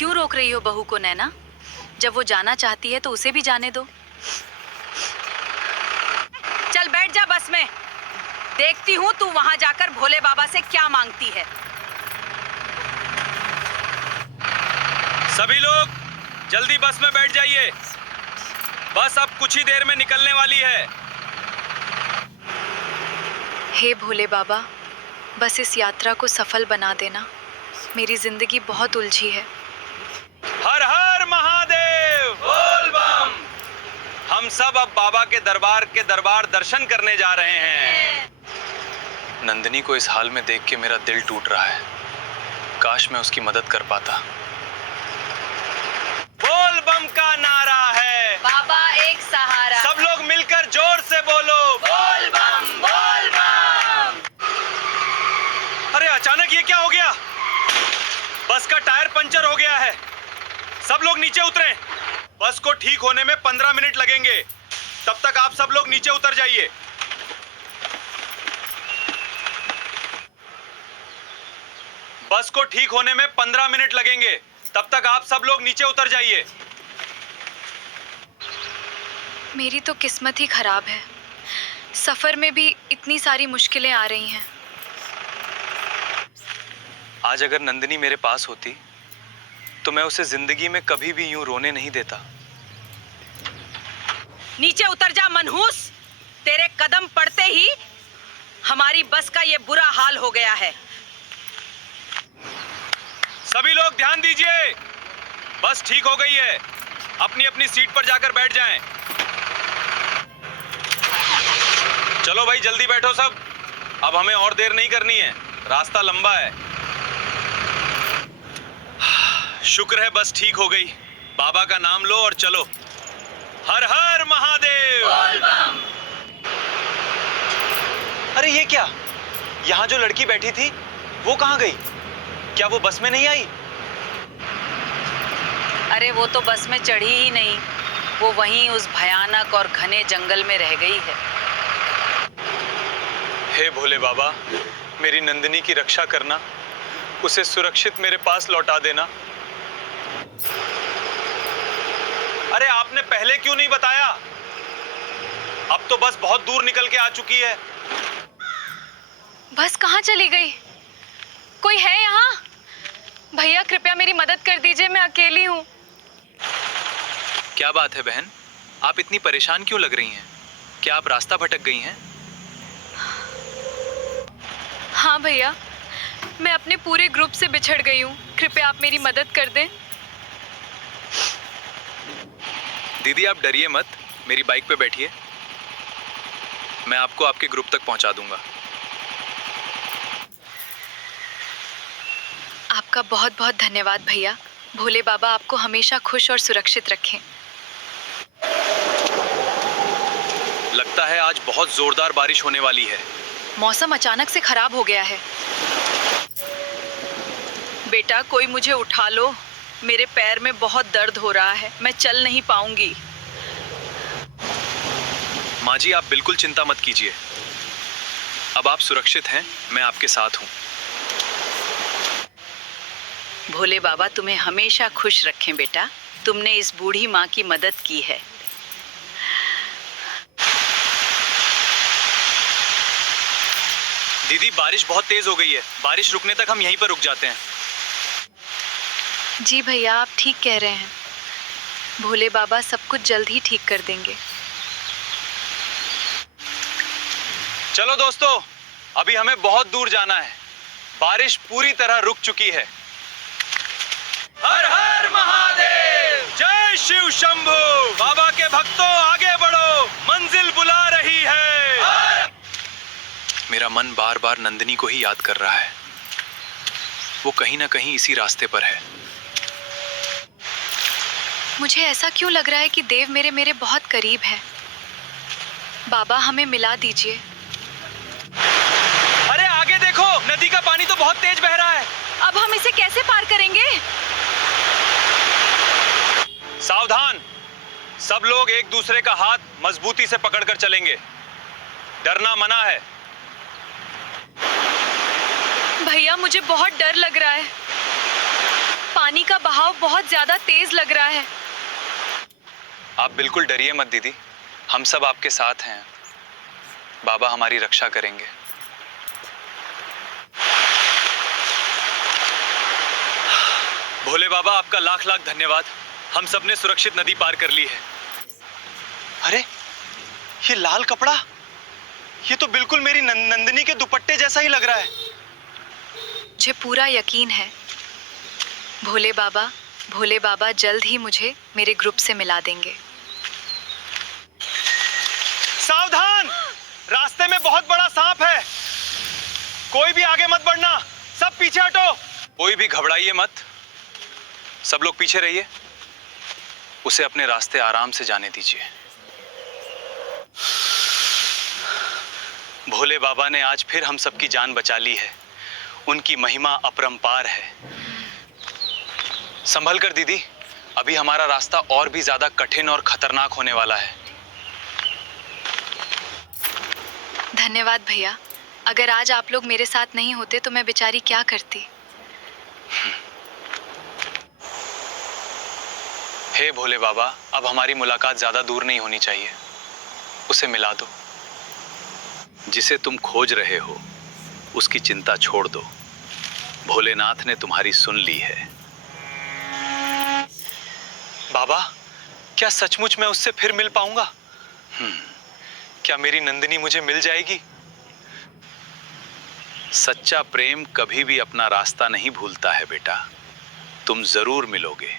क्यों रोक रही हो बहू को नैना? जब वो जाना चाहती है तो उसे भी जाने दो। चल बैठ जा बस में। देखती हूँ तू वहां जाकर भोले बाबा से क्या मांगती है। सभी लोग जल्दी बस में बैठ जाइए। बस अब कुछ ही देर में निकलने वाली है। हे भोले बाबा, बस इस यात्रा को सफल बना देना। मेरी जिंदगी बहुत उलझी है। हर हर महादेव, बोल बम। हम सब अब बाबा के दरबार दर्शन करने जा रहे हैं। नंदिनी को इस हाल में देख के मेरा दिल टूट रहा है। काश मैं उसकी मदद कर पाता। बोल बम का नारा है, बाबा एक सहारा। सब लोग मिलकर जोर से बोलो, बोल बम, बोल बम। अरे अचानक ये क्या हो गया? बस का टायर पंचर हो गया है। सब लोग नीचे उतरें। बस को ठीक होने में 15 मिनट लगेंगे। तब तक आप सब लोग नीचे उतर जाइए। बस को ठीक होने में 15 मिनट लगेंगे। तब तक आप सब लोग नीचे उतर जाइए। मेरी तो किस्मत ही खराब है। सफर में भी इतनी सारी मुश्किलें आ रही हैं। आज अगर नंदिनी मेरे पास होती तो मैं उसे जिंदगी में कभी भी यूं रोने नहीं देता। नीचे उतर जा मनहूस। तेरे कदम पड़ते ही हमारी बस का ये बुरा हाल हो गया है। सभी लोग ध्यान दीजिए। बस ठीक हो गई है। अपनी अपनी सीट पर जाकर बैठ जाएं। चलो भाई जल्दी बैठो सब। अब हमें और देर नहीं करनी है। रास्ता लंबा है। शुक्र है बस ठीक हो गई। बाबा का नाम लो और चलो। हर हर महादेव, बोल बम। अरे ये क्या? यहाँ जो लड़की बैठी थी वो कहाँ गई? क्या वो बस में नहीं आई? अरे वो तो बस में चढ़ी ही नहीं। वो वहीं उस भयानक और घने जंगल में रह गई है। हे भोले बाबा, मेरी नंदिनी की रक्षा करना। उसे सुरक्षित मेरे पास लौटा देना। अरे आपने पहले क्यों नहीं बताया? अब तो बस बहुत दूर निकल के आ चुकी है। बस कहाँ चली गई? कोई है यहाँ? भैया कृपया मेरी मदद कर दीजिए, मैं अकेली हूँ। क्या बात है बहन? आप इतनी परेशान क्यों लग रही हैं? क्या आप रास्ता भटक गई हैं? हाँ भैया, मैं अपने पूरे ग्रुप से बिछड़ गई हूँ। कृपया आप मेरी मदद कर दें। दीदी आप डरिए मत। मेरी बाइक पे बैठिए। मैं आपको आपके ग्रुप तक पहुंचा दूंगा। आपका बहुत बहुत धन्यवाद भैया। भोले बाबा आपको हमेशा खुश और सुरक्षित रखें। लगता है आज बहुत जोरदार बारिश होने वाली है। मौसम अचानक से खराब हो गया है। बेटा कोई मुझे उठा लो। मेरे पैर में बहुत दर्द हो रहा है। मैं चल नहीं पाऊंगी। माँ जी आप बिल्कुल चिंता मत कीजिए। अब आप सुरक्षित हैं। मैं आपके साथ हूँ। भोले बाबा तुम्हें हमेशा खुश रखें बेटा। तुमने इस बूढ़ी माँ की मदद की है। दीदी बारिश बहुत तेज हो गई है। बारिश रुकने तक हम यहीं पर रुक जाते हैं। जी भैया आप ठीक कह रहे हैं। भोले बाबा सब कुछ जल्द ही ठीक कर देंगे। चलो दोस्तों, अभी हमें बहुत दूर जाना है। बारिश पूरी तरह रुक चुकी है। हर हर महादेव, जय शिव शंभू। बाबा के भक्तों आगे बढ़ो, मंजिल बुला रही है। मेरा मन बार बार नंदिनी को ही याद कर रहा है। वो कहीं ना कहीं इसी रास्ते पर है। मुझे ऐसा क्यों लग रहा है कि देव मेरे बहुत करीब है। बाबा हमें मिला दीजिए। अरे आगे देखो, नदी का पानी तो बहुत तेज बह रहा है। अब हम इसे कैसे पार करेंगे? सावधान। सब लोग एक दूसरे का हाथ मजबूती से पकड़कर चलेंगे। डरना मना है। भैया मुझे बहुत डर लग रहा है। पानी पानी का बहाव बहुत ज्यादा तेज लग रहा है। आप बिल्कुल डरिए मत दीदी, हम सब आपके साथ हैं। बाबा हमारी रक्षा करेंगे। भोले बाबा, आपका लाख लाख धन्यवाद। हम सब ने सुरक्षित नदी पार कर ली है। अरे ये लाल कपड़ा, ये तो बिल्कुल मेरी नंदिनी के दुपट्टे जैसा ही लग रहा है। मुझे पूरा यकीन है भोले बाबा जल्द ही मुझे मेरे ग्रुप से मिला देंगे। सावधान, रास्ते में बहुत बड़ा सांप है। कोई भी आगे मत बढ़ना, सब पीछे हटो। कोई भी घबराइए मत, सब लोग पीछे रहिए। उसे अपने रास्ते आराम से जाने दीजिए। भोले बाबा ने आज फिर हम सबकी जान बचा ली है। उनकी महिमा अपरंपार है। संभल कर दीदी, अभी हमारा रास्ता और भी ज्यादा कठिन और खतरनाक होने वाला है। धन्यवाद भैया, अगर आज आप लोग मेरे साथ नहीं होते तो मैं बेचारी क्या करती। हे भोले बाबा, अब हमारी मुलाकात ज्यादा दूर नहीं होनी चाहिए। उसे मिला दो। जिसे तुम खोज रहे हो उसकी चिंता छोड़ दो। भोलेनाथ ने तुम्हारी सुन ली है। बाबा, क्या सचमुच मैं उससे फिर मिल पाऊंगा? क्या मेरी नंदिनी मुझे मिल जाएगी? सच्चा प्रेम कभी भी अपना रास्ता नहीं भूलता है बेटा। तुम जरूर मिलोगे।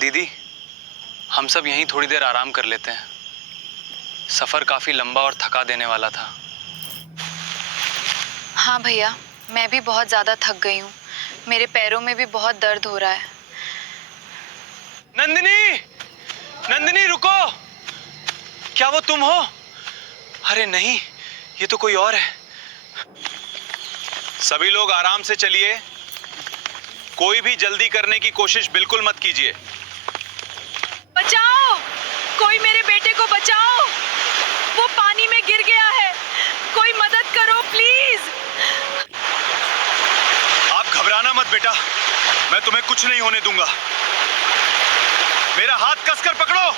दीदी, हम सब यहीं थोड़ी देर आराम कर लेते हैं। सफर काफी लंबा और थका देने वाला था। हाँ भैया, मैं भी बहुत ज्यादा थक गई हूँ। मेरे पैरों में भी बहुत दर्द हो रहा है। नंदिनी, नंदिनी रुको। क्या वो तुम हो? अरे नहीं, ये तो कोई और है। सभी लोग आराम से चलिए। कोई भी जल्दी करने की कोशिश बिल्कुल मत कीजिए। बचाओ, कोई मेरे बेटे को बचाओ, वो पानी में गिर गया है। कोई मदद करो प्लीज। आप घबराना मत बेटा, मैं तुम्हें कुछ नहीं होने दूंगा। मेरा हाथ कसकर पकड़ो।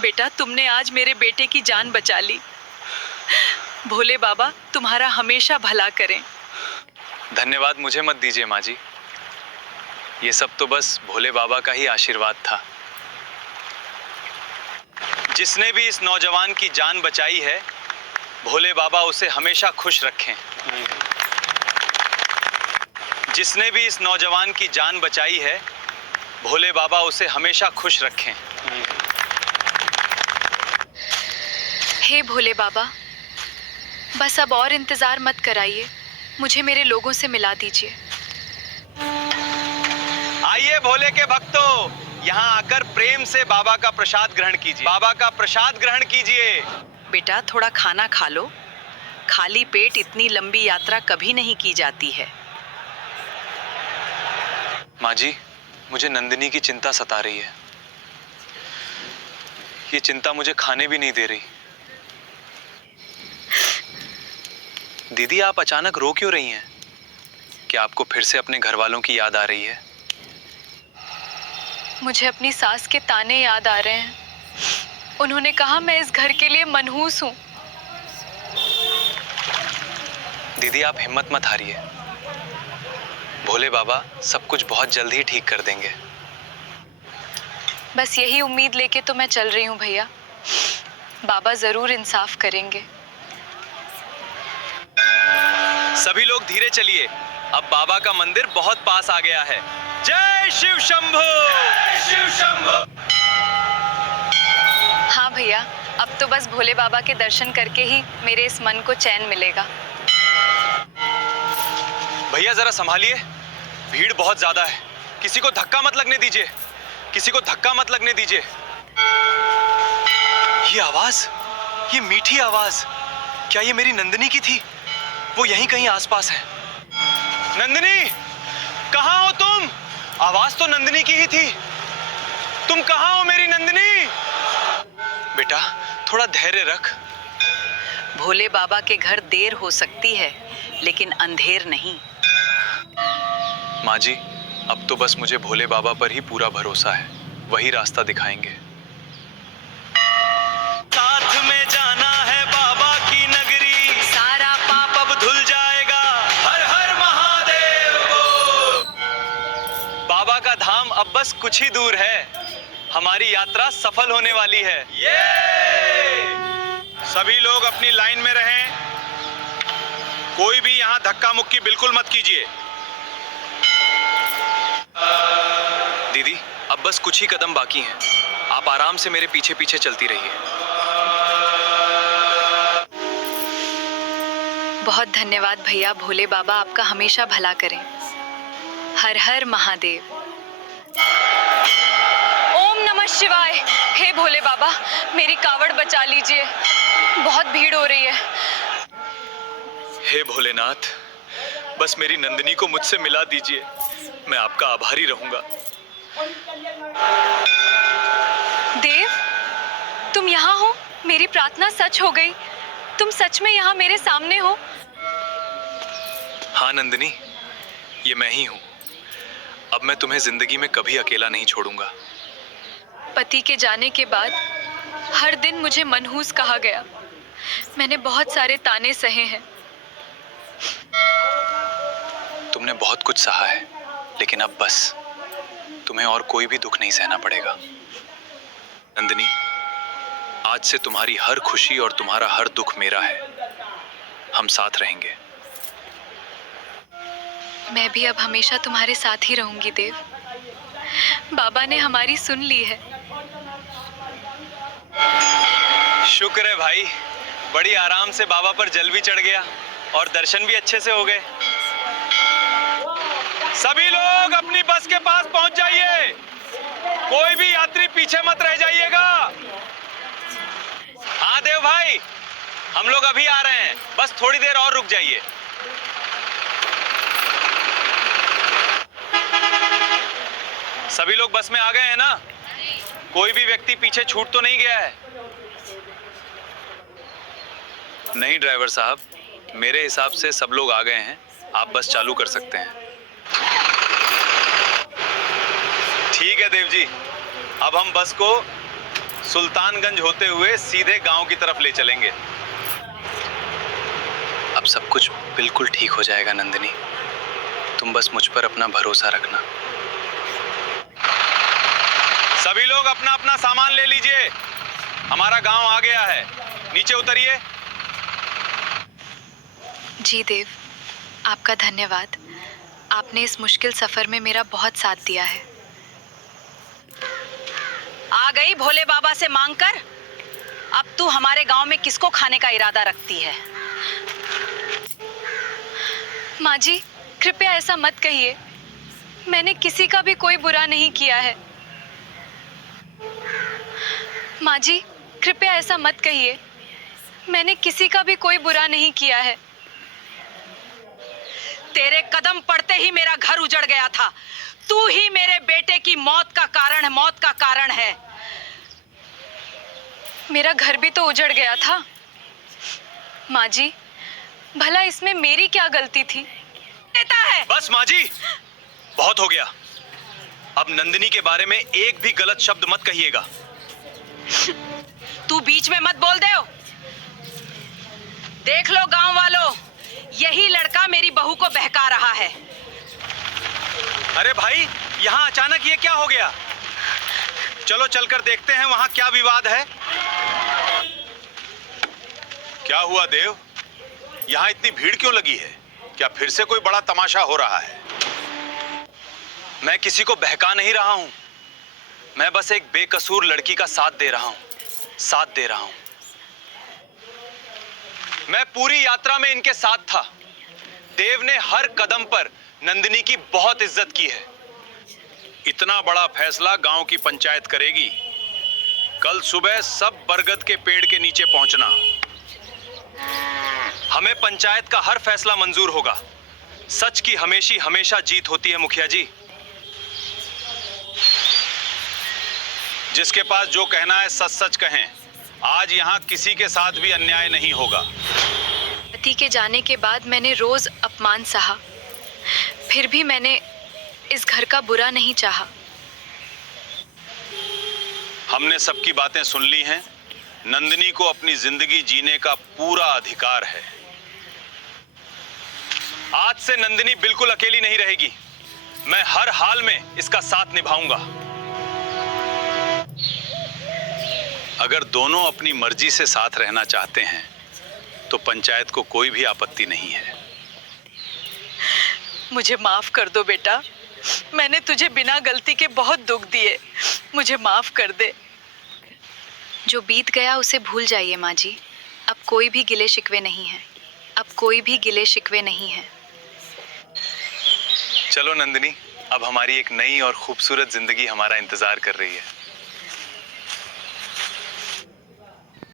बेटा, तुमने आज मेरे बेटे की जान बचा ली। भोले बाबा तुम्हारा हमेशा भला करें। धन्यवाद मुझे मत दीजिए माँ जी। ये सब तो बस भोले बाबा का ही आशीर्वाद था। जिसने भी इस नौजवान की जान बचाई है, भोले बाबा उसे हमेशा खुश रखें। जिसने भी इस नौजवान की जान बचाई है, भोले बाबा उसे हमेशा खुश रखें। हे भोले बाबा, बस अब और इंतजार मत कराइए, मुझे मेरे लोगों से मिला दीजिए। आइए भोले के भक्तों, यहाँ आकर प्रेम से बाबा का प्रसाद ग्रहण कीजिए। बाबा का प्रसाद ग्रहण कीजिए। बेटा, थोड़ा खाना खा लो। खाली पेट इतनी लंबी यात्रा कभी नहीं की जाती है। माँ जी, मुझे नंदिनी की चिंता सता रही है। ये चिंता मुझे खाने भी नहीं दे रही। दीदी, आप अचानक रो क्यों रही हैं? क्या आपको फिर से अपने घर वालों की याद आ रही है? मुझे अपनी सास के ताने याद आ रहे हैं। उन्होंने कहा मैं इस घर के लिए मनहूस हूँ। दीदी, आप हिम्मत मत हारिए। भोले बाबा सब कुछ बहुत जल्द ही ठीक कर देंगे। बस यही उम्मीद लेके तो मैं चल रही हूँ भैया। बाबा जरूर इंसाफ करेंगे। सभी लोग धीरे चलिए, अब बाबा का मंदिर बहुत पास आ गया है। जय शिव शंभू! जय शिव शंभू! हाँ भैया, अब तो बस भोले बाबा के दर्शन करके ही मेरे इस मन को चैन मिलेगा। भैया जरा संभालिए, भीड़ बहुत ज्यादा है। किसी को धक्का मत लगने दीजिए। किसी को धक्का मत लगने दीजिए। ये आवाज, ये मीठी आवाज, क्या ये मेरी नंदिनी की थी? वो यहीं कहीं आसपास है। नंदिनी, कहाँ हो तुम? आवाज तो नंदिनी की ही थी। तुम कहाँ हो मेरी नंदिनी? बेटा, थोड़ा धैर्य रख। भोले बाबा के घर देर हो सकती है, लेकिन अंधेर नहीं। माँ जी, अब तो बस मुझे भोले बाबा पर ही पूरा भरोसा है, वही रास्ता दिखाएंगे। साथ में जाना है बाबा की नगरी, सारा पाप अब धुल जाएगा। हर हर महादेव बोल। बाबा का धाम अब बस कुछ ही दूर है, हमारी यात्रा सफल होने वाली है। सभी लोग अपनी लाइन में रहें। कोई भी यहाँ धक्का मुक्की बिल्कुल मत कीजिए। दीदी, अब बस कुछ ही कदम बाकी हैं, आप आराम से मेरे पीछे पीछे चलती रहिए। बहुत धन्यवाद भैया, भोले बाबा आपका हमेशा भला करें। हर हर महादेव। ओम नमः शिवाय। हे भोले बाबा, मेरी कावड़ बचा लीजिए, बहुत भीड़ हो रही है। हे भोलेनाथ, बस मेरी नंदिनी को मुझसे मिला दीजिए, मैं आपका आभारी रहूंगा। देव, तुम यहाँ हो? मेरी प्रार्थना सच हो गई, तुम सच में यहाँ मेरे सामने हो? हाँ नंदिनी, ये मैं ही हूँ। अब मैं तुम्हें जिंदगी में कभी अकेला नहीं छोड़ूंगा। पति के जाने के बाद हर दिन मुझे मनहूस कहा गया, मैंने बहुत सारे ताने सहे हैं। तुमने बहुत कुछ सहा है, लेकिन अब बस तुम्हें और कोई भी दुख नहीं सहना पड़ेगा। नंदिनी, आज से तुम्हारी हर खुशी और तुम्हारा हर दुख मेरा है, हम साथ रहेंगे। मैं भी अब हमेशा तुम्हारे साथ ही रहूंगी देव। बाबा ने हमारी सुन ली है। शुक्र है भाई, बड़ी आराम से बाबा पर जल भी चढ़ गया और दर्शन भी अच्छे से हो गए। सभी लोग अपनी बस के पास पहुंच जाइए। कोई भी यात्री पीछे मत रह जाइएगा। हाँ देव भाई, हम लोग अभी आ रहे हैं, बस थोड़ी देर और रुक जाइए। सभी लोग बस में आ गए हैं ना? कोई भी व्यक्ति पीछे छूट तो नहीं गया है? नहीं ड्राइवर साहब, मेरे हिसाब से सब लोग आ गए हैं, आप बस चालू कर सकते हैं। ठीक है देव जी, अब हम बस को सुल्तानगंज होते हुए सीधे गांव की तरफ ले चलेंगे। अब सब कुछ बिल्कुल ठीक हो जाएगा नंदिनी, तुम बस मुझ पर अपना भरोसा रखना। सभी लोग अपना अपना सामान ले लीजिए, हमारा गांव आ गया है, नीचे उतरिए। जी देव, आपका धन्यवाद, आपने इस मुश्किल सफर में मेरा बहुत साथ दिया है। आ गई भोले बाबा से मांगकर। अब तू हमारे गांव में किसको खाने का इरादा रखती है? माँ जी, कृपया ऐसा मत कहिए, मैंने किसी का भी कोई बुरा नहीं किया है। माँ जी, कृपया ऐसा मत कहिए, मैंने किसी का भी कोई बुरा नहीं किया है। तेरे कदम पड़ते ही मेरा घर उजड़ गया था। तू ही मेरे बेटे की मौत का कारण है। मेरा घर भी तो उजड़ गया था। माँ जी, भला इसमें मेरी क्या गलती थी? देता है। बस माँ जी, बहुत हो गया। अब नंदिनी के बारे में एक भी गलत शब्द मत कहिएगा। तू बीच में मत बोल दे। देख लो गांव वालों, यही लड़का मेरी बहू को बहका रहा है। अरे भाई, यहाँ अचानक ये क्या हो गया? चलो चलकर देखते हैं वहां क्या विवाद है। क्या हुआ देव, यहाँ इतनी भीड़ क्यों लगी है? क्या फिर से कोई बड़ा तमाशा हो रहा है? मैं किसी को बहका नहीं रहा हूं, मैं बस एक बेकसूर लड़की का साथ दे रहा हूं। मैं पूरी यात्रा में इनके साथ था। देव ने हर कदम पर नंदिनी की बहुत इज्जत की है। इतना बड़ा फैसला गांव की पंचायत करेगी। कल सुबह सब बरगद के पेड़ के नीचे पहुंचना। हमें पंचायत का हर फैसला मंजूर होगा। सच की हमेशा जीत होती है मुखिया जी। जिसके पास जो कहना है सच सच कहें। आज यहाँ किसी के साथ भी अन्याय नहीं होगा। पति के जाने के बाद मैंने रोज अपमान सहा। फिर भी मैंने इस घर का बुरा नहीं चाहा। हमने सबकी बातें सुन ली हैं। नंदिनी को अपनी जिंदगी जीने का पूरा अधिकार है। आज से नंदिनी बिल्कुल अकेली नहीं रहेगी। मैं हर हाल में इसका साथ निभाऊंगा। अगर दोनों अपनी मर्जी से साथ रहना चाहते हैं तो पंचायत को कोई भी आपत्ति नहीं है। मुझे माफ कर दो बेटा, मैंने तुझे बिना गलती के बहुत दुख दिए, मुझे माफ कर दे। जो बीत गया उसे भूल जाइए माँ जी। अब कोई भी गिले शिकवे नहीं है। अब कोई भी गिले शिकवे नहीं है। चलो नंदिनी, अब हमारी एक नई और खूबसूरत जिंदगी हमारा इंतजार कर रही है।